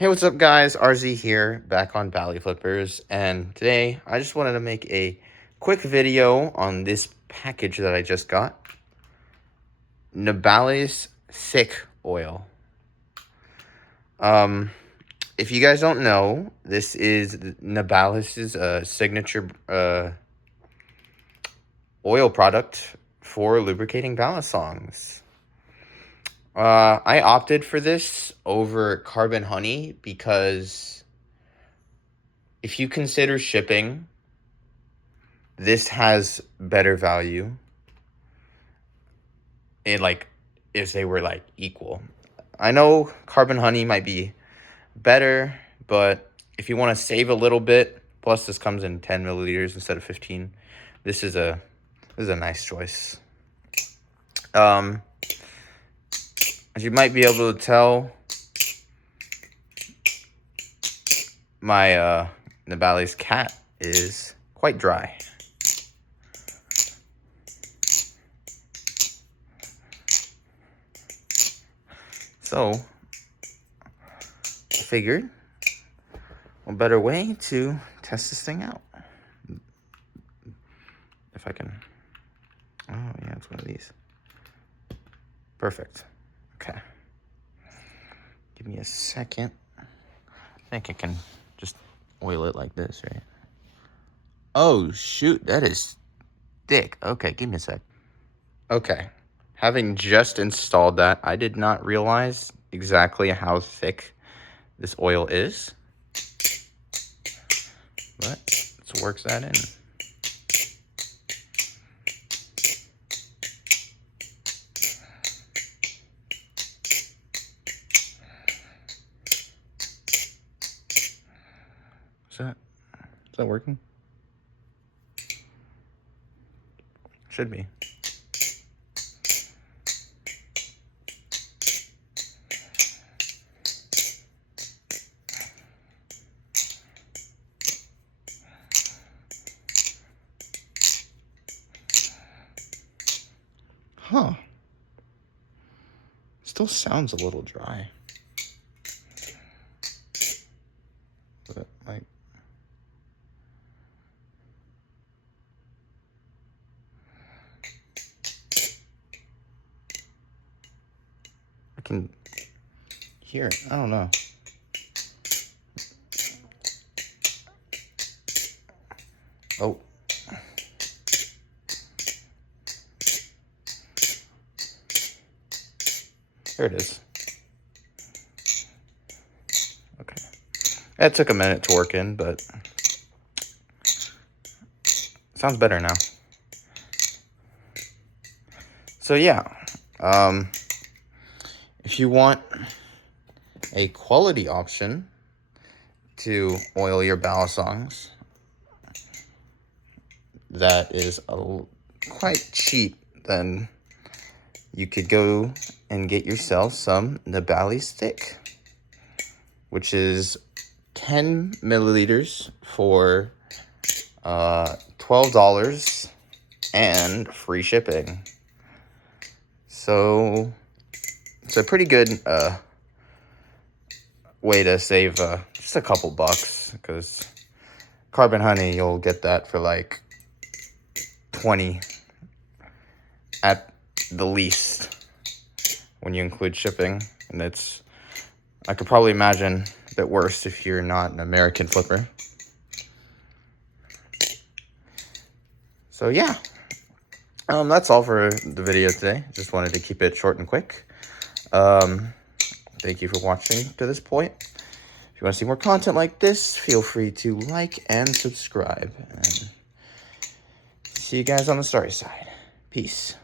Hey, what's up guys? RZ here, back on bali.flipRZ, and today I just wanted to make a quick video on this package that I just got. Bali's thick oil. If you guys don't know, this is Bali's signature oil product for lubricating Balisongs. I opted for this over Carbon Honey because if you consider shipping, this has better value. If they were equal. I know Carbon Honey might be better, but if you want to save a little bit, plus this comes in 10 milliliters instead of 15. This is a nice choice. As you might be able to tell, my Bali's cat is quite dry. So I figured a better way to test this thing out. If I can. Oh yeah, it's one of these. Perfect. Okay. Give me a second. I think I can just oil it like this, right? Oh shoot, that is thick. Okay, give me a sec. Okay. Having just installed that, I did not realize exactly how thick this oil is. But let's work that in. Is that working? Should be. Huh. Still sounds a little dry. But I can hear it. I don't know. Oh. There it is. Okay. It took a minute to work in, but sounds better now. So yeah, if you want a quality option to oil your Balisongs that is quite cheap, then you could go and get yourself some Bali's Thick, which is 10 milliliters for $12 and free shipping. So it's a pretty good way to save just a couple bucks, because Carbon Honey, you'll get that for like 20 at the least when you include shipping, and I could probably imagine a bit worse if you're not an American flipper. So yeah, that's all for the video today. Just wanted to keep it short and quick. Thank you for watching to this point. If you want to see more content like this, feel free to like and subscribe. And see you guys on the starry side. Peace.